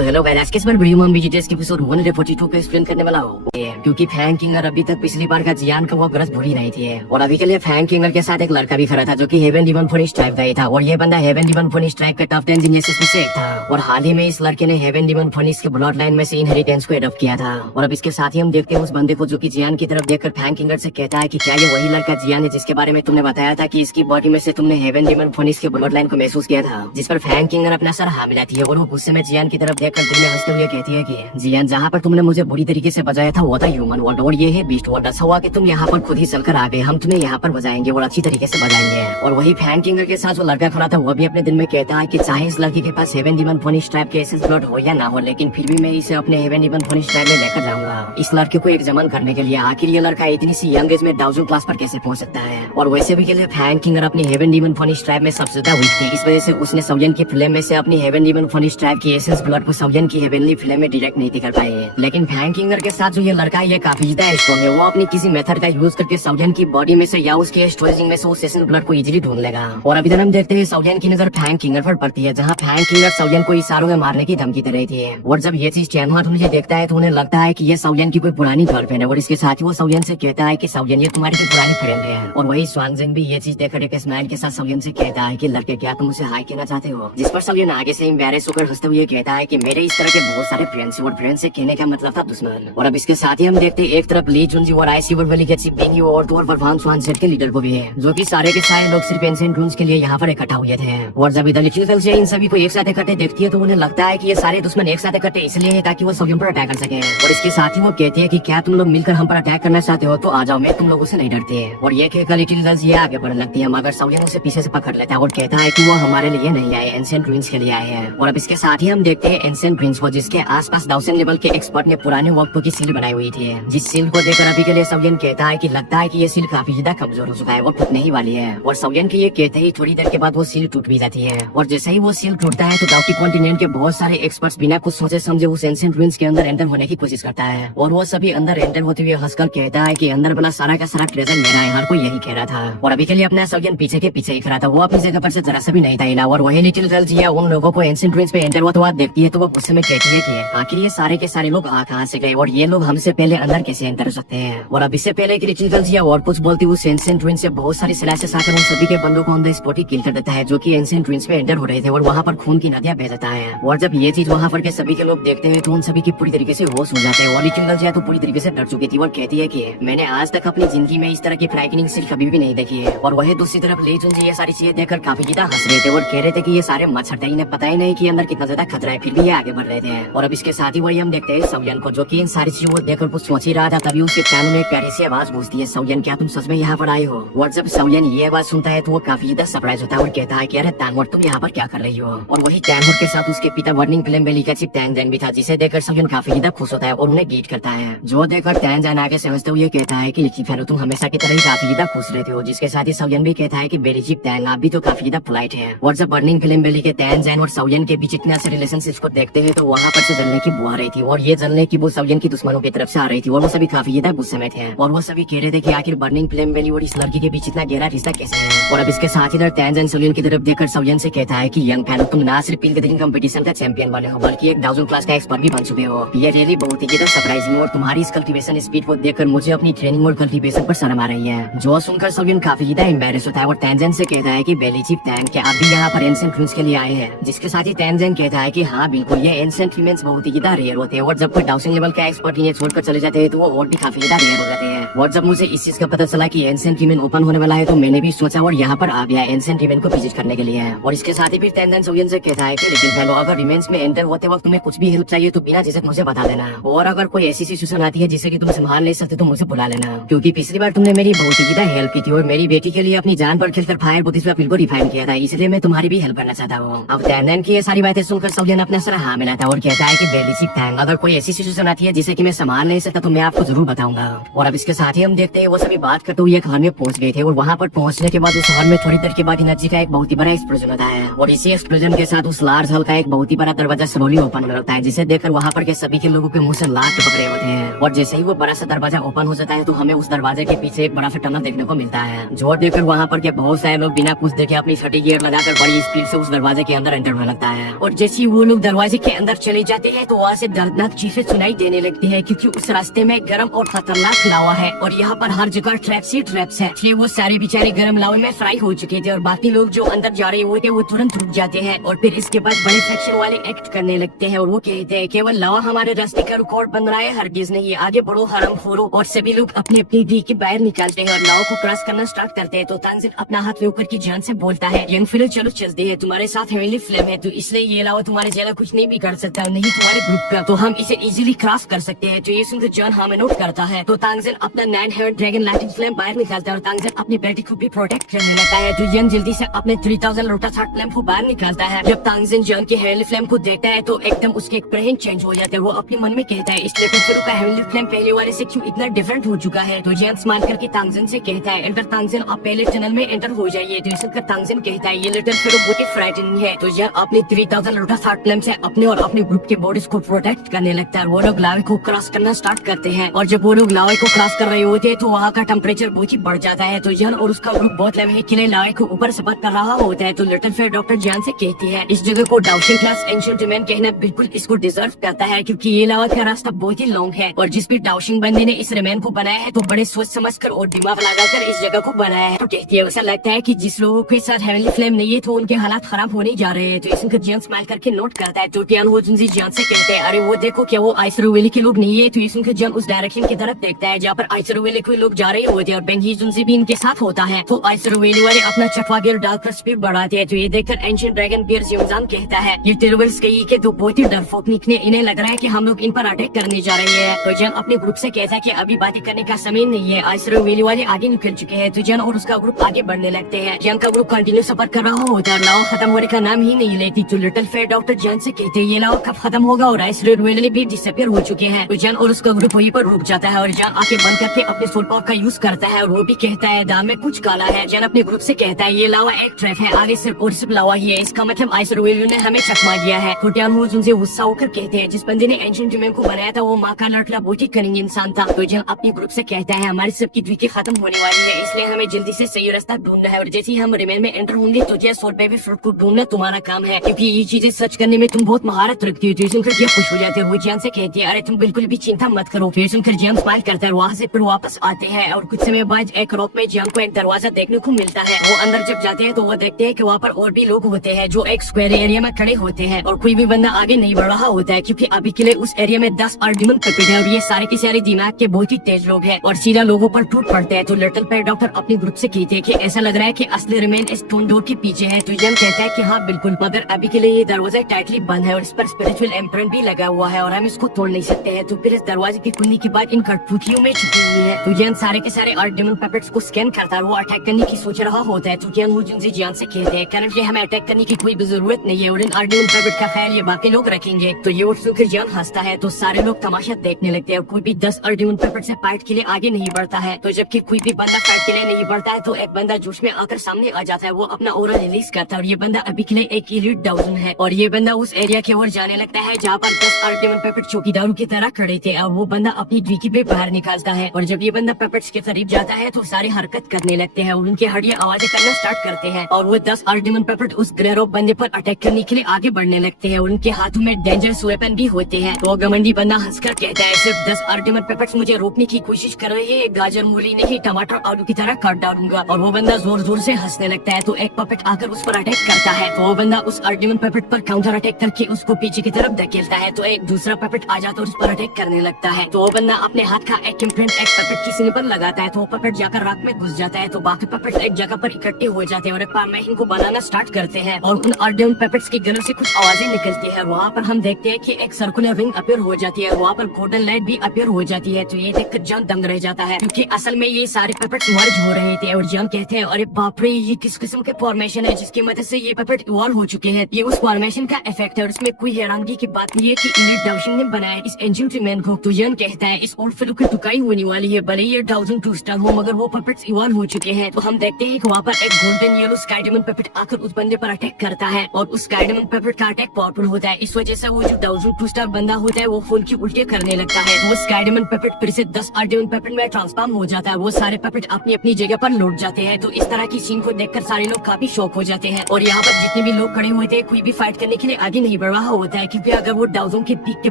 तो hello guys, आज के इस बार वीडियो में हम BGTS के एपिसोड 142 को एक्सप्लेन करने वाला हूँ, क्योंकि फैंग किंगर अभी तक पिछली बार का जियान का वो ग्रस्त भूली नहीं थी। और अभी के लिए फैंग किंगर के साथ एक लड़का भी खड़ा था जो कि हेवन डिमन फोनिश ट्राइब का ही था, और ये बंदा हेवन डिमन फोनिश ट्राइब का टॉप 10 जीनियसेस में से एक था। और हाल ही में इस लड़के ने हेवन डिमन फोनिश के ब्लड लाइन में से इनहेरिटेंस को एडॉप्ट किया था। और अब इसके साथ ही हम देखते हैं उस बंदे को जो कि जियान की तरफ देखकर फैंग किंगर से कहता है कि क्या ये वही लड़का जियान है जिसके बारे में तुमने बताया था कि इसकी बॉडी में से तुमने हेवन डिमन फोनिश के ब्लड लाइन को महसूस किया था। जिस पर फैंग किंगर अपना सर हाँ मिलाती है और वो गुस्से में जियान की तरफ देखकर दिल में हंसते हुए कहती है कि जियान, जहाँ पर तुमने मुझे बुरी तरीके से बजाया था वो था ह्यूमन वर्ल्ड, और ये है बीस्ट वर्ल्ड। अच्छा हुआ कि तुम यहाँ पर खुद ही चलकर आ गए, हम तुम्हें यहाँ पर बजाएंगे और अच्छी तरीके से बजाएंगे। और वही फैंग किंगर के साथ जो लड़का खड़ा था वो भी अपने दिल में कहता है कि चाहे इस लड़की के पास हेवन डिमन फोनिश ट्राइब के एसेंस ब्लड हो या ना हो, लेकिन फिर भी मैं इसे अपने हेवन डिमन फोनिश ट्राइब में लेकर जाऊंगा इस लड़के को एग्जामिन करने के लिए। आखिर ये लड़का इतनी सी यंग एज में डाउजन क्लास पर कैसे पहुंच सकता है। और वैसे भी के लिए फैंग किंगर अपनी हेवन डिमन फोनिश ट्राइब में सबसे ज्यादा वीक थी, इस वजह से उसने सौयन की फ्लेम में से अपनी हेवन डिमन फोनिश ट्राइब की एसेंस ब्लड को सौयन की हेवनली फ्लेम में डायरेक्ट नहीं कर पाए। लेकिन फैंग किंगर के साथ जो ये लड़का है ये काफी ज्यादा स्ट्रॉन्ग है, वो अपनी किसी मेथड का यूज करके सौयन की बॉडी में से या उसके स्टोरेजिंग में से उस एसेंस ब्लड को इजीली ढूंढ लेगा। और अभी तक हम देखते हैं सौयन की नजर फैंग किंगर पर पड़ती है, जहाँ फैंग किंगर सौयन को इशारों में मारने की धमकी दे रही थी। और जब ये चीज चैनहुआ मुझे देखता है तो उन्हें लगता है कि ये सौयन की कोई पुरानी गर्लफ्रेंड है, और इसके साथ ही वो सौयन से कहता है कि सौयन ये तुम्हारी कोई पुरानी फ्रेंड है। और वही स्वांगजेन भी ये चीज देखकर एक स्माइल के साथ सौयन से कहता है कि लड़के क्या तुम मुझे हाई कहना चाहते हो, जिस पर सौयन आगे से एम्बैरेस होकर हंसते हुए कहता है कि मेरे इस तरह के बहुत सारे फ्रेंड्स, और फ्रेंड से कहने का मतलब था दुश्मन। और अब इसके साथ ही हम देखते हैं एक तरफ ली जुनजी और आई सीवर वैली के चीफ बेंगी और तो वरवान स्वानसेट के लीडर को भी है, जो कि सारे के सारे लोग सिर्फ एंशिएंट रून्स के लिए यहाँ पर इकट्ठा हुए थे। और जब इधर लिटिल गर्ल इन सभी को एक साथ इकट्ठे देखती है तो उन्हें लगता है कि ये सारे दुश्मन एक साथ इकट्ठे इसलिए है ताकि वो सौयन पर अटैक कर सके। और इसके साथ ही वो कहती है कि क्या तुम लोग मिलकर हम पर अटैक करना चाहते हो तो आ जाओ, मैं तुम लोगों से नहीं डरती है। और ये कहकर लिटिल गर्ल ये आगे बढ़ने लगती है, मगर सौयन उसे पीछे से पकड़ लेता है और कहता है कि वो हमारे लिए नहीं आए, एंशिएंट रून्स के लिए आए हैं। और अब इसके साथ ही हम देखते हैं एंशिएंट प्रिंस को, जिसके आसपास 1000 लेवल के एक्सपर्ट ने पुराने वक्तों की सील बनाई हुई थी, जिस सील को देखकर अभी के लिए सौयन कहता है कि लगता है कि ये सील काफी ज्यादा कमजोर हो चुका है और टूटने ही वाली है। और सौयन के ये कहते ही थोड़ी देर के बाद वो सील टूट भी जाती है। और जैसे ही वो सील टूटता है तो डाउकी कॉन्टिनेंट के बहुत सारे एक्सपर्ट्स बिना कुछ सोचे समझे उस एंशिएंट रूइंस के अंदर एंटर होने की कोशिश करता है। और वो सभी अंदर एंटर होते हुए हंसकर कहता है कि अंदर बना सारा का सारा ट्रेजर मेरा है, हर कोई यही कह रहा था। और अभी के लिए अपना सौयन पीछे के पीछे ही खड़ा था, वो अपनी जगह पर से जरा सा भी नहीं था हिला। और वही लिटिल गर्ल जिया उन लोगों को एंशिएंट रूइंस पे एंटर होते हुए देखती है तो वो गुस्से में कहती है कि आखिर ये सारे के सारे लोग आ कहां से गए और ये लोग हमसे पहले अंदर कैसे एंटर हो सकते हैं। और अब इससे पहले कि लिटिल गर्ल जिया और कुछ बोलती उस एंशिएंट रूइंस से बहुत सारी स्लैशेस आकर उन सभी के बंदों को अंदर स्पॉट किल कर देता है, जो कि एंशिएंट रूइंस में एंटर हो रहे थे। और वहाँ पर खून की नदियां बह जाता है। और जब ये चीज वहाँ पर के सभी के लोग देखते हैं तो उन सभी की पूरी तरीके से होश हो जाते हैं। और लिटिल गर्ल जिया तो पूरी तरीके से डर चुकी थी और कहती है कि मैंने आज तक अपनी जिंदगी में इस तरह की फ्राइटनिंग सीन कभी भी नहीं देखी है। और वही दूसरी तरफ ली जुनजी ये सारी चीजें देखकर काफी ज्यादा हंस रहे थे और कह रहे थे कि ये सारे मच्छर थे, इन्हें पता ही नहीं कि अंदर कितना ज्यादा खतरा है, फिर भी ये आगे बढ़ रहे थे। और अब इसके साथ ही वही हम देखते हैं सौयन को, जो कि इन सारी चीजों को देखकर कुछ सोच ही रहा था, तभी उसके कानों में एक प्यारी सी आवाज गूंजती है, सौयन क्या तुम सच में यहाँ पर आए हो। और जब सौयन ये आवाज सुनता है तो वो काफी ज्यादा सरप्राइज होता है और कहता है कि अरे टैंगमोर तुम यहाँ पर क्या कर रही हो। और वही टैंगमोर के साथ उसके पिता बर्निंग फ्लेम वैली का चीफ टैंगजेन भी था, जिसे देखकर सौयन काफी ज्यादा खुश होता है और उन्हें ग्रीट करता है। जो देखकर टैंगजेन आगे समझते हुए कहता है कि लिखी फेरो तुम हमेशा की तरह ही काफी ज्यादा खुश रहते हो। जिसके साथ ही सौयन भी कहता है कि बेरी चीफ टैंग आप भी तो काफी ज्यादा पोलाइट है। और जब बर्निंग फ्लेम वैली के टैंगजेन और सौयन के बीच इतना से रिलेशनशिप को देखते हैं तो वहाँ पर से जलने की बुआ रही थी, और ये जलने की वो सौयन की दुश्मनों की तरफ से आ रही थी। और वो सभी काफी ज्यादा गुस्से में थे और वो सभी कह रहे थे कि आखिर बर्निंग फ्लेम वैली और इस लड़की के बीच इतना गहरा रिश्ता कैसे है। और अब इसके साथ ही टैंगजेन सौयन की तरफ देखकर सौयन से कहता है कि यंग फैन तुम ना सिर्फ पिल कंपटीशन का चैंपियन बने हो बल्कि एक 1000 क्लास का एक्सपर्ट भी बन चुके हो। ये रियली बहुत ही ज्यादा सरप्राइजिंग और तुम्हारी इस कल्टीवेशन स्पीड को देखकर मुझे अपनी ट्रेनिंग और कल्टीवेशन पर शर्म आ रही है। जो सुनकर सौयन काफी ज्यादा एम्बैरेस होता है और टैंगजेन से कहता है कि बेली चीफ टैंग क्या आप भी यहाँ पर एंशिएंट रूइंस के लिए आए हैं। जिसके साथ ही टैंगजेन कहता है कि हाँ बिल्कुल, ये एंशिएंट रूइंस बहुत ही ज्यादा रेयर होते हैं और जब कोई 1000 लेवल का एक्सपर्ट इन्हें छोड़कर चले जाते हैं तो वो और भी काफी ज्यादा रेयर हो जाते हैं। और जब मुझे इस चीज का पता चला कि एंशिएंट रूइन ओपन होने वाला है तो मैंने भी सोचा और यहाँ पर आ गया एंशिएंट रूइन को विजिट करने के लिए। और इसके साथ ही फिर टैंगजेन सौयन से कहता है कि लेकिन फेलो अगर रिमेंस में एंटर होते वक्त तुम्हें कुछ भी हेल्प चाहिए तो बिना झिझक मुझे बता देना, और अगर कोई ऐसी सिचुएशन आती है जिसे कि तुम संभाल नहीं सकते तो मुझे बुला लेना, क्योंकि पिछली बार तुमने मेरी बहुत ही ज्यादा हेल्प की थी और मेरी बेटी के लिए अपनी जान पर खेलकर फायर बुद्धिस्ट को रिफाइन किया था, इसलिए मैं तुम्हारी भी हेल्प करना चाहता हूँ। अब टैंगजेन की ये सारी बातें सुनकर सौयन अपना सर हाँ मिलाता है और कहता है कि बेली चीफ टैंग अगर कोई ऐसी सिचुएशन आती है जिसे कि मैं संभाल नहीं सकता तो मैं आपको जरूर बताऊंगा। और अब इसके साथ ही हम देखते हैं वो सभी बात करते हुए एक हॉल में पहुंच गए थे और वहाँ पर पहुंचने के बाद उस हॉल में थोड़ी देर के बाद एनर्जी का एक बहुत ही बड़ा एक्सप्लोजन होता है। और इसी एक्सप्लोजन के साथ उस लार्ज हॉल का एक बहुत ही बड़ा दरवाजा स्लोली ओपन होने लगता है, जिसे देखकर वहाँ पर के सभी के लोगों के मुंह से लार टपक रहे होते हैं। और जैसे ही वो बड़ा सा दरवाजा ओपन हो जाता है तो हमें उस दरवाजे के पीछे एक बड़ा सा टनल देखने को मिलता है। जो देखकर वहाँ पर के बहुत सारे लोग बिना कुछ देखे अपनी छठी गियर लगाकर बड़ी स्पीड से उस दरवाजे के अंदर एंटर होने लगता है। और जैसे वो लोग दरवाजे दरवाजे के अंदर चले जाते हैं तो वहाँ से दर्दनाक चीखें सुनाई देने लगती है, क्योंकि उस रास्ते में गर्म और खतरनाक लावा है और यहाँ पर हर जगह ट्रैप्स ही ट्रैप्स है। इसलिए वो सारे बेचारे गर्म लावे में फ्राई हो चुके थे और बाकी लोग जो अंदर जा रहे होते वो तुरंत रुक जाते हैं और फिर इसके बाद बड़े सेक्शन वाले एक्ट करने लगते हैं और वो कहते हैं केवल लावा हमारे रास्ते का रिकॉर्ड बन रहा है, हरगिज नहीं, आगे बढ़ो हरामखोरों। और सभी लोग अपने अपनी डी के बाहर निकालते हैं और लावा को क्रॉस करना स्टार्ट करते हैं। तो तांजिन अपना हाथ ऊपर की जान से बोलता है, यंग फिलर चलो चलते हैं, तुम्हारे साथ हेवनली फ्लेम है, तो इसलिए ये लावा तुम्हारे जैसा कुछ नहीं भी कर सकता और नहीं तुम्हारे ग्रुप का, तो हम इसे इजीली क्रॉस कर सकते हैं। तो ये सुनकर जॉन हमें नोट करता है। तो तांजिन अपना 9 हेड ड्रैगन लाइटिंग फ्लेम बाहर निकालता है और तांजिन अपनी बेटी को भी प्रोटेक्ट करने लगता है। तो यंग जल्दी से अपने 3000 लोटस हार्ट फ्लेम को बाहर निकालता है। जब तांजिन जॉन की हेवनली फ्लेम को देखता है तो एकदम उसके एक्सप्रेशन चेंज हो जाता है। वो अपने मन में कहता है इस लिटिल फिलर का हेवनली फ्लेम पहले वाले से क्यों इतना डिफरेंट हो चुका है। तो जॉन स्माइल करके तांजिन से कहता है, एल्डर तांजिन आप पहले टनल में एंटर हो जाइए। तो इसका तांजिन कहता है ये लिटिल फिलर बहुत ही फ्राइटनिंग है। तो जॉन अपनी 3000 लोटस हार्ट फ्लेम से अपने और अपने ग्रुप के बॉडीज को प्रोटेक्ट करने लगता है। वो लोग लावे को क्रॉस करना स्टार्ट करते हैं और जब वो लोग लावे को क्रॉस कर रहे होते हैं तो वहाँ का टेम्परेचर बहुत ही बढ़ जाता है। तो जॉन और उसका ग्रुप बहुत लंबे के लिए लावे को ऊपर सफर कर रहा होता है। तो लिटिल फिलर डॉक्टर जॉन से कहती है इस जगह को डाउशिंग क्लास एंशिएंट मैन कहना बिल्कुल इसको डिजर्व करता है, क्योंकि ये लावा का रास्ता बहुत ही लॉन्ग है और जिस भी डाउशिंग बंदे ने इस रेमेन को बनाया है तो बड़े सोच समझ कर और दिमाग लगाकर इस जगह को बनाया है। तो कहती है ऐसा लगता है कि जिस लोगों के साथ हेवनली फ्लेम नहीं है तो उनके हालात खराब होने जा रहे हैं। तो इसका जॉन स्माइल करके नोट करता है। तो टियान हो जुनजी जॉन से कहते हैं अरे वो देखो क्या वो आइसरो वैली के लोग नहीं है। तो इसका जॉन उस डायरेक्शन की तरफ देखता है जहाँ पर आइसरो वैली के लोग जा रहे होते हैं और बेंगी जुनजी भी इनके साथ होता है। तो आइसरो वैली वाले अपना चटवा गियर डालकर स्पीड बढ़ाते हैं। तो ये देखकर एंशिएंट ड्रैगन बियर जियोंजान कहता है ये टेरबल्स कही के तो बहुत ही डरपोक निकले, इन्हें लग रहा है कि हम लोग इन पर अटैक करने जा रहे हैं। तो जॉन अपने ग्रुप से कहता है कि अभी बातें करने का समय नहीं है, आइसरो वैली वाले आगे निकल चुके हैं। तो जॉन और उसका ग्रुप आगे बढ़ने लगते हैं। जॉन का ग्रुप कंटिन्यू सफर कर रहा होता है, लावा खत्म होने का नाम ही नहीं लेती। तो लिटिल फिलर डॉक्टर जॉन से कहते हैं ये लावा कब खत्म होगा और आइसरो वैली भी डिसअपियर हो चुके हैं। तो जॉन और उसका ग्रुप वहीं पर रुक जाता है और जॉन आके बंद करके अपने सोल पावर का यूज करता है और वो भी कहता है दाम में कुछ काला है। जॉन अपने ग्रुप से कहता है ये लावा एक ट्रैप है, आगे सिर्फ और सिर्फ लावा ही है, इसका मतलब आइसरो वैली ने हमें चकमा दिया है। तो टियान हो उनसे गुस्सा होकर कहते हैं जिस बंदे ने एंशिएंट मैन को बनाया था वो माँ का लड़का बहुत ही कनिंग इंसान था। तो जॉन अपने ग्रुप से कहता है हमारी सबकी ड्यूटी खत्म होने वाली है, इसलिए हमें जल्दी से सही रास्ता ढूंढना है और जैसे ही हम रेमेन में एंटर होंगे तो जैसे सोल बेबी फ्रूट को ढूंढना तुम्हारा काम है, क्योंकि ये चीजें सर्च करने में तुम बहुत महारत रखती हो। तो सुनकर जॉन खुश हो जाते हैं। वो जॉन से कहती है अरे तुम बिल्कुल भी चिंता मत करो। फिर सुनकर जॉन स्माइल करता है। वहाँ से फिर वापस आते हैं और कुछ समय बाद एक रॉक में जॉन को एक दरवाजा देखने को मिलता है। वो अंदर जब जाते हैं तो वो देखते हैं कि वहाँ पर और भी लोग होते हैं जो एक स्क्वायर एरिया में खड़े होते हैं और कोई भी बंदा आगे नहीं बढ़ रहा होता है, क्योंकि अभी के लिए उस एरिया में 10 आर्डिमन कपिट है और ये सारे के सारे दिमाग के बहुत ही तेज लोग हैं और सीधा लोगों पर टूट पड़ते हैं। तो लिटिल फिलर डॉक्टर अपने ग्रुप से कहते हैं कि ऐसा लग रहा है कि असली रिमेन इस स्टोन डोर के पीछे है। तो जॉन कहता है कि हाँ बिल्कुल, मगर अभी के लिए ये दरवाजा टाइटली बंद है और इस पर स्पिरिचुअल इम्प्रिंट भी लगा हुआ है और हम इसको तोड़ नहीं सकते हैं। तो फिर इस दरवाजे की खुलने के बाद इन कठपुतलियों में छुपी हुई है। तो जॉन सारे के सारे आर्डिमन पैपेट्स को स्कैन करता है, वो अटैक करने की सोच रहा होता है। तो जॉन हो जुनजी जॉन से कहते हैं करंटली हमें अटैक करने की कोई भी जरूरत नहीं है और इन आर्डिमन पैपेट का ख्याल ये बाकी लोग रखेंगे। तो ये सुनकर जॉन हंसता है। तो सारे लोग तमाशा देखने लगते हैं। कोई भी 10 आर्डिमन पैपेट से फाइट के लिए आगे नहीं बढ़ता है। तो जबकि कोई भी बंदा फाइट के लिए नहीं बढ़ता है तो एक बंदा जोश में आकर सामने आ जाता है, वो अपना ऑरा रिलीज करता है और ये बंदा अभी के लिए एक एलीट डाउजन है और ये बंदा उस एरिया की ओर जाने लगता है जहाँ पर 10 आर्डिमन पैपेट चौकीदारों की तरह खड़े थे और वो बंदा अपनी ड्यूटी पे बाहर निकालता है और जब ये बंदा पैपेट्स के करीब जाता है तो सारे हरकत करने लगते हैं और उनकी हड्डियां आवाजें करना स्टार्ट करते हैं और वो 10 आर्डिमन पैपेट उस ग्रेरो बंदे पर अटैक करने के लिए आगे बढ़ने लगते हैं और उनके हाथों में डेंजरस वेपन भी होते हैं। तो घमंडी बंदा हंसकर कहता है सिर्फ 10 आर्डिमन पैपेट्स मुझे रोकने की कोशिश कर रहे हैं, गाजर मूली नहीं टमाटर आलू की तरह काट डालूंगा। और वो बंदा जोर जोर से हंसने लगता है। तो एक पपेट आकर उस पर अटैक करता है तो वो बंदा उस आर्डिमन पपेट पर काउंटर अटैक करके उसको पीछे की तरफ धकेलता है। तो एक दूसरा पपेट आ जाता है और उस पर अटैक करने लगता है। तो वो बंदा अपने हाथ का एक इम्प्रिंट एक पपेट की सीने पर लगाता है तो वो पपेट जाकर राख में घुस जाता है। तो बाकी पपेट एक जगह पर इकट्ठे हो जाते हैं और एक पारमहीन को बनाना स्टार्ट करते हैं और उन आर्डिमन पपेट्स के गलों से कुछ आवाजें निकलती है। वहाँ पर हम देखते हैं कि एक सर्कुलर रिंग अपीयर हो जाती है, वहाँ पर गोल्डन लाइट भी अपीयर हो जाती है। तो ये देखकर जॉन दंग रह जाता है क्योंकि असल में ये सारे पपेट्स मर्ज हो रहे थे और जॉन कहते हैं अरे बाप रे ये किस किस्म के फॉर्मेशन है जिसकी मदद से ये पपेट इवॉल्व हो चुके हैं। ये उस फॉर्मेशन का इफेक्ट है और इसमें कोई हैरानगी की बात नहीं है कि इन्हें डाउशिंग ने बनाया इस एंशिएंट मैन को। तो जॉन कहता है इस ओल्ड फेलो की टुकाई होने वाली है, भले ये 1002 स्टार हो मगर वो पपेट्स इवॉल्व हो चुके हैं। तो हम देखते हैं कि वहाँ पर एक golden yellow sky diamond puppet आकर उस बंदे पर अटैक करता है और उस स्काई डायमंड पपेट का अटैक पावरफुल होता है। इस वजह से वो जो 1002 स्टार बंदा होता है वो खून की उल्टियां करने लगता है। वो स्काई डायमंड पपेट फिर से 10 डायमंड पपेट में ट्रांसफॉर्म हो जाता है। वो सारे पपेट अपनी अपनी जगह पर लौट जाते हैं। तो इस तरह की सीन को देखकर सारे लोग काफी शॉक हो जाते हैं और यहाँ पर जितने भी लोग खड़े हुए थे कोई भी फाइट करने के लिए आगे नहीं नहीं बढ़ रहा होता है, क्योंकि अगर वो डाउजन के पीक के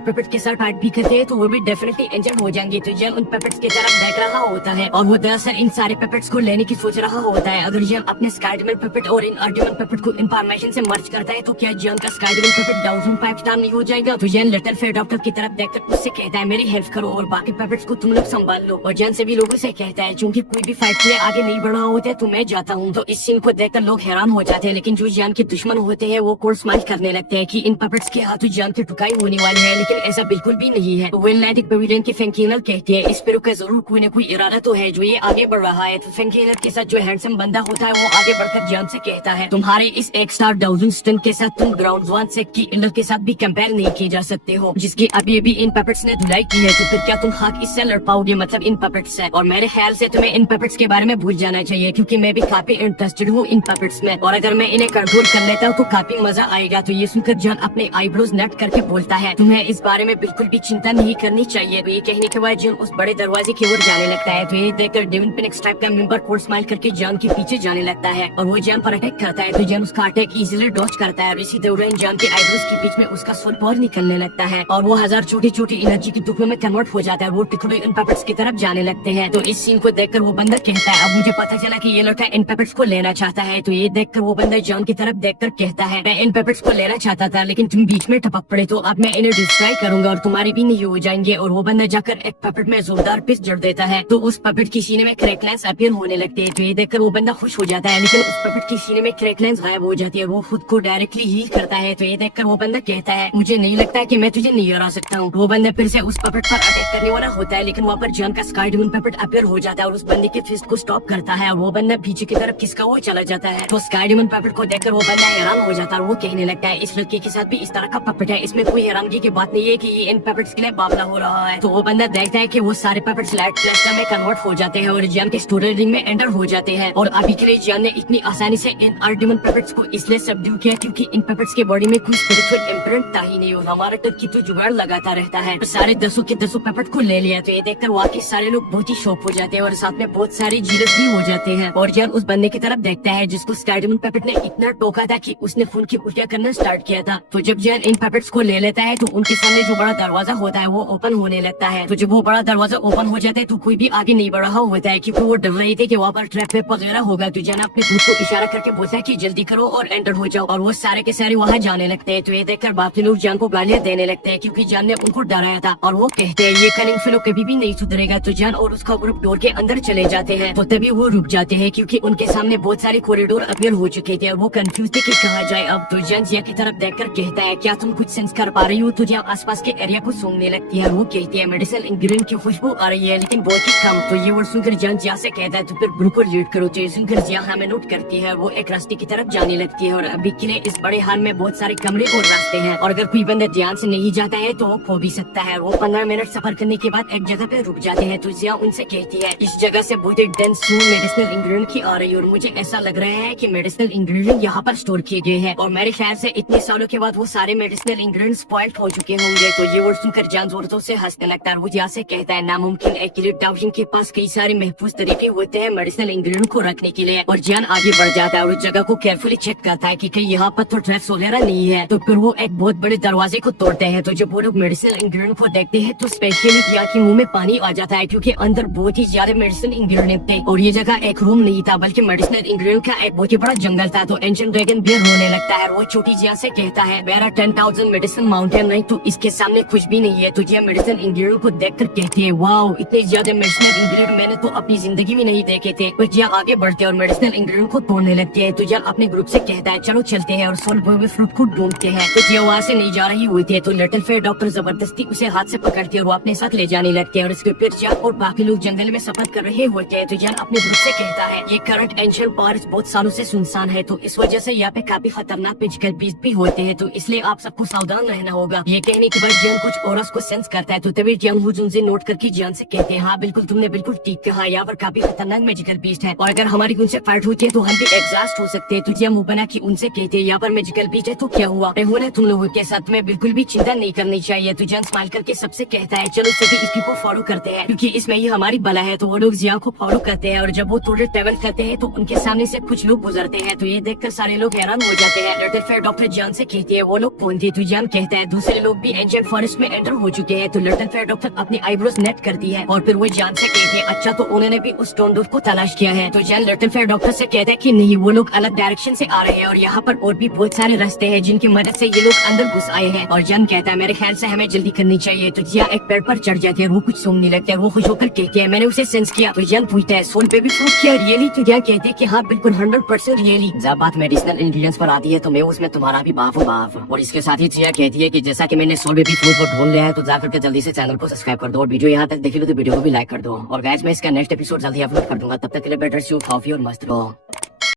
पेपेट के साथ फाइट भी करते हैं तो वो भी डेफिनेटली इंजर्ड हो जाएंगे। तो जैन उन पेपेट्स की तरफ देख रहा होता है और वो दरअसल इन सारे पेपेट्स को लेने की सोच रहा होता है। अगर जैन अपने स्काईडेमन पेपेट और इन अर्डिमन पेपेट को इन्फॉर्मेशन से मर्ज करता है तो क्या जैन का स्काईडेमन पेपेट डाउजन 5 स्टार नहीं हो जाएगा? तो जैन लिटिल फेयर डॉक्टर की तरफ देखकर उससे कहता है मेरी हेल्प करो और बाकी पेपेट्स को तुम लोग संभाल लो। और जैन सभी लोगों से कहता है चूंकि कोई भी फाइट के लिए आगे नहीं बढ़ रहा होता है तो मैं जाता हूँ। तो इस सीन को देखकर लोग हैरान हो जाते हैं, लेकिन जो जैन के दुश्मन होते हैं वो कोल्ड स्माइल करने लगते हैं कि इन पेपेट्स के हाथों जैन की टुकाई होने वाली है, लेकिन ऐसा बिल्कुल भी नहीं है। तो वेलनाइटिक पेविलियन की फेंकिनल कहती है इस पेरू का जरूर कोई न कोई इरादा तो है जो ये आगे बढ़ रहा है। तो फेंकिनल के साथ जो हैंडसम बंदा होता है वो आगे बढ़कर जैन से कहता है तुम्हारे इस एक स्टार डाउजन स्टन के साथ तुम ग्राउंड 1 सेक की इलर के साथ भी कंपेयर नहीं किए जा सकते हो, जिसकी अभी अभी इन पेपेट्स ने धुलाई की है। तो फिर क्या तुम हाथ इससे लड़ पाओगे, मतलब इन पेपेट्स से? और मेरे ख्याल से तुम्हें इन पेपेट्स के बारे में भूल जाना चाहिए, क्योंकि मैं भी काफी इंटरेस्टेड हूँ इन पेपेट्स में, और अगर मैं इन्हें कंट्रोल कर लेता हूँ तो काफी मजा आएगा। तो ये सुनकर जॉन अपने आईब्रोज नट करके बोलता है तुम्हें इस बारे में बिल्कुल भी चिंता नहीं करनी चाहिए। तो ये कहने के बाद जॉन उस बड़े दरवाजे की ओर जाने लगता है। तो ये देखकर डेविन फिनिक्स टाइप का मेंबर कोल्ड स्माइल करके जॉन के पीछे जाने लगता है और वो जॉन पर अटैक करता है। तो जॉन उसका अटैक इजीली डॉज करता है और इसी दौरान जॉन के आईब्रोज के बीच में उसका सोल पावर निकलने लगता है और वो 1000 छोटी छोटी एनर्जी के टुकड़ों में कन्वर्ट हो जाता है। वो टुकड़े इन पेपेट्स की तरफ जाने लगते हैं। तो इस सीन को देखकर वो बंदा कहता है अब मुझे पता चला कि ये लड़का इन पेपेट्स को लेना चाहता है। तो ये देखकर वो बंदा जॉन की तरफ देखकर कहता है मैं इन पेपेट्स को लेना चाहता था, लेकिन तुम बीच में टपक पड़े, तो अब मैं इन्हें डिस्ट्रॉय करूंगा और तुम्हारे भी नहीं हो जाएंगे। और वो बंदा जाकर एक पेपेट में जोरदार पिस जड़ देता है। तो उस पेपेट की सीने में क्रैकलाइंस अपीयर होने लगते हैं। तो ये देखकर वो बंदा खुश हो जाता है, लेकिन उस पेपेट की सीने में क्रैकलाइंस गायब हो जाती है। वो खुद को डायरेक्टली हील करता है। तो ये देखकर वो बंदा कहता है मुझे नहीं लगता कि मैं तुझे नहीं हरा सकता हूँ। वो बंदा फिर से उस पेपेट पर अटैक करने वाला होता है, लेकिन वहाँ पर जॉन का स्काईडेमन पेपेट अपीयर हो जाता है और उस बंदे के फिस्ट को स्टॉप करता है और वो बंदा पीछे की तरफ किसका वो चला जाता है। तो स्काईडेमन पेपेट को देखकर वो बंदा हैरान हो जाता है और वो कहने लगता है इस लड़के के साथ भी इस तरह का पेपेट है, इसमें कोई हैरानगी की बात नहीं है कि ये इन पेपेट्स के लिए बावला हो रहा है। तो वो बंदा देखता है कि वो सारे पेपेट्स लाइट प्लास्टर में कन्वर्ट हो जाते हैं और जॉन के स्टोरेज रिंग में एंटर हो जाते हैं। और अभी के लिए जॉन ने इतनी आसानी से इन अर्डिमन पेपेट्स को इसलिए सबड्यू किया क्योंकि इन पेपेट्स के बॉडी में कोई स्पिरिचुअल इम्प्रिंट था ही नहीं और हमारे तक की तो जुगाड़ लगाता रहता है। तो सारे 10 के 10 पेपेट को ले लिया। तो ये देखकर वाकई सारे लोग बहुत ही शॉक हो जाते हैं और साथ में बहुत सारे जीरस भी हो जाते हैं। और जॉन उस बंदे की तरफ देखता है जिसको स्काईडेमन पेपेट ने इतना टोका था कि उसने खून की उल्टियां करना स्टार्ट किया था। तो जब जॉन इन पेपेट्स को ले लेता है तो उनके सामने जो बड़ा दरवाजा होता है वो ओपन होने लगता है। तो जब वो बड़ा दरवाजा ओपन हो जाता है तो कोई भी आगे नहीं बढ़ रहा होता है, क्योंकि वो डर रहे थे कि वहाँ पर ट्रैप वेप वगैरह होगा। तो जॉन अपने दूध को इशारा करके बोलता है कि जल्दी करो और एंटर हो जाओ, और वो सारे के सारे वहाँ जाने लगते हैं। तो ये देखकर बाकी लोग जॉन को गालियां देने लगते हैं क्योंकि जॉन ने उनको डराया था और वो कहते हैं ये कनिंग फेलो कभी भी नहीं सुधरेगा। तो जॉन और उसका ग्रुप डोर के अंदर चले जाते हैं। तो तभी वो रुक जाते हैं क्योंकि उनके सामने बहुत सारे कॉरिडोर अपीयर हो चुके थे और वो कंफ्यूज थे कि कहाँ जाए अब। तो जॉन जिया की तरफ देखकर कहता है क्या तुम कुछ सेंस कर पा रही हो? तो जिया आसपास के एरिया को सूंघने लगती है। वो कहती है मेडिसिनल इंग्रेडिएंट की खुशबू आ रही है, लेकिन बहुत ही कम। तो ये वर्ड सुनकर जॉन जिया से कहता है तो फिर ग्रुप को लीड करो। तो ये सुनकर जिया हमें नोट करती है, वो एक रास्ते की तरफ जाने लगती है और अभी के लिए इस बड़े हाल में बहुत सारे कमरे और रास्ते हैं और अगर कोई बंदा ध्यान से नहीं जाता है तो वो खो भी सकता है। वो 15 मिनट सफर करने के बाद एक जगह पे रुक जाते हैं। तो जिया उनसे कहती है इस जगह से बहुत ही डेंस मेडिसिनल इंग्रेडिएंट की आ रही है और मुझे ऐसा लग रहा है कि मेडिसिनल इंग्रेडिएंट यहाँ पर स्टोर किए गए हैं और मेरे ख्याल से इतने सालों के बाद वो सारे मेडिसिनल इंग्रेडिएंट स्पॉइल्ड हो चुके होंगे। तो ये वर्ड सुनकर जान जोरों से हंसने लगता है। वो जिया से कहता है नामुमकिन है कि डाउजिंग के पास कई सारे महफूज तरीके होते हैं मेडिसिनल इंग्रेडिएंट को रखने के लिए। और जान आगे बढ़ जाता है और उस जगह को केयरफुली चेक करता है कि कहीं यहाँ पर तो ट्रैप्स वगैरह नहीं है। तो फिर वो एक बहुत बड़े दरवाजे को तोड़ते हैं। तो जब वो लोग मेडिसिनल इंग्रेडिएंट को देखते हैं तो स्पेशली जिया के मुंह में पानी आ जाता है क्योंकि अंदर बहुत ही ज्यादा मेडिसिनल इंग्रेडिएंट थे और ये जगह एक रूम नहीं था बल्कि मेडिसिनल इंग्रेडिएंट का एक बहुत ही बड़ा जंगल था। तो एंशिएंट ड्रैगन बियर रोने लगता है। वो छोटी जिया से कहता है मेरा 10,000 मेडिसिन माउंटेन नहीं तो इसके सामने कुछ भी नहीं है। तो जिया मेडिसिनल इंग्रेडिएंट को देखकर कहती है वाओ इतने ज्यादा मेडिसिनल इंग्रेडिएंट मैंने तो अपनी जिंदगी में नहीं देखे थे। तो जिया आगे बढ़ते और मेडिसिनल इंग्रेडिएंट को तोड़ने लगती है। तो जिया अपने ग्रुप से कहता है चलो चलते हैं और सोल बोए फ्रूट को ढूंढते हैं। तो जिया वहाँ से नहीं जा रही होती है। तो लिटिल फेयर डॉक्टर जबरदस्ती उसे हाथ से पकड़ती है और वो अपने साथ ले जाने लगते हैं और इसके फिर जिया और बाकी लोग जंगल में सफर कर रहे होते हैं। तो जिया अपने ग्रुप से कहता है ये करंट एंशिएंट फॉरेस्ट बहुत सालों से सुनसान है तो इस वजह से यहाँ पे काफी खतरनाक मैजिकल बीस्ट भी होते हैं, तो इसलिए आप सबको सावधान रहना होगा। ये कहने के बाद जियान कुछ औरस को सेंस करता है। तो तभी जियान उनसे नोट करके जियान से कहते हैं हाँ बिल्कुल तुमने बिल्कुल ठीक कहा, यहाँ पर काफी खतरनाक मैजिकल बीस्ट है और अगर हमारी उनसे फाइट होती है तो हम भी एग्जॉस्ट हो सकते हैं। तो जिया मुंह बना कि उनसे कहते हैं यहाँ पर मैजिकल बीस्ट है तो क्या हुआ, मैं तुम लोगों के साथ में बिल्कुल भी चिंता नहीं करनी चाहिए। तो जियान स्माइल करके सबसे कहता है चलो सभी इसकी को फॉलो करते हैं क्योंकि इसमें ही हमारी भला है। तो वो लोग जिया को फॉलो करते हैं और जब वो थोड़े ट्रेवल करते हैं तो उनके सामने से कुछ लोग गुजरते हैं। तो ये देखकर सारे लोग हैरान हो जाते हैं। लिटिल फेयर डॉक्टर जियान से कहती पूछती है वो लोग कौन थे, तो जैन कहता है दूसरे लोग भी एंजेल फॉरेस्ट में एंटर हो चुके हैं। तो लिटिल फेयर डॉक्टर अपनी आईब्रोज नेट करती है और फिर वो जान से कहती है अच्छा तो उन्होंने भी उस टोन को तलाश किया है। तो जैन लिटिल फेयर डॉक्टर से कहता है कि नहीं, वो लोग अलग डायरेक्शन से आ रहे हैं और यहाँ पर और भी बहुत सारे रास्ते हैं जिनकी मदद से ये लोग अंदर घुस आए हैं। और जैन कहता है मेरे ख्याल से हमें जल्दी करनी चाहिए। तो जिया एक पेड़ पर चढ़ जाती है, वो कुछ सूंघने लगता है, वो खुश होकर कहती है मैंने उसे सेंस किया। तो जैन पूछता है सोल पे भी प्रूफ किया रियली? तो जिया कहती है कि हाँ बिल्कुल 100% रियली। जब बात मेडिसिनल इंग्रेडिएंट्स पर आती है तो मैं उसमें तुम्हारा भी बाप हूँ बाप। और इसके साथ ही जिया कहती है कि जैसा कि मैंने सोल बेबी फूड को ढूंढ लिया है तो जाकर के जल्दी से चैनल को सब्सक्राइब कर दो और वीडियो यहाँ तक देखी लो तो वीडियो को भी लाइक कर दो। और गाइस मैं इसका नेक्स्ट एपिसोड जल्दी अपलोड कर दूंगा, तब तक के लिए बेटर सी कॉफी और मस्त रहो।